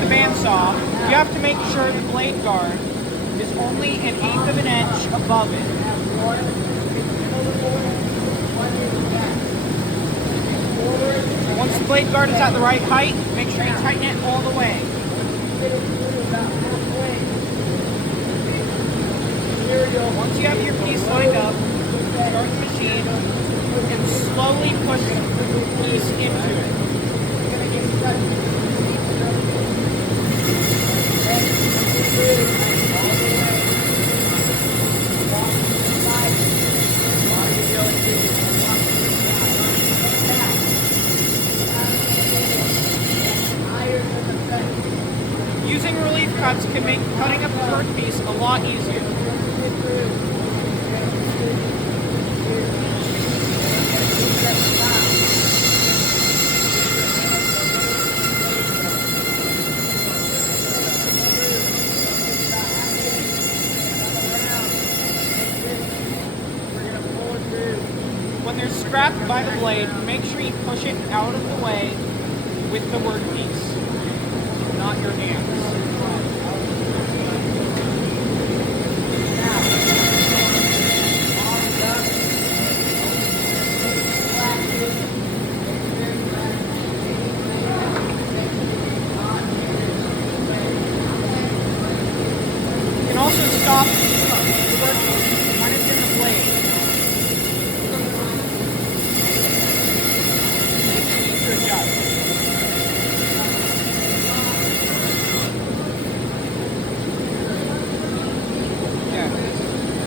the bandsaw, you have to make sure the blade guard is only 1/8 of an inch above it. Once the blade guard is at the right height, make sure you tighten it all the way. Once you have your piece lined up, start the machine and slowly push the piece into it. Using relief cuts can make cutting up the work piece a lot easier. When they're strapped by the blade, make sure you push it out of the way with the work piece, not your hands.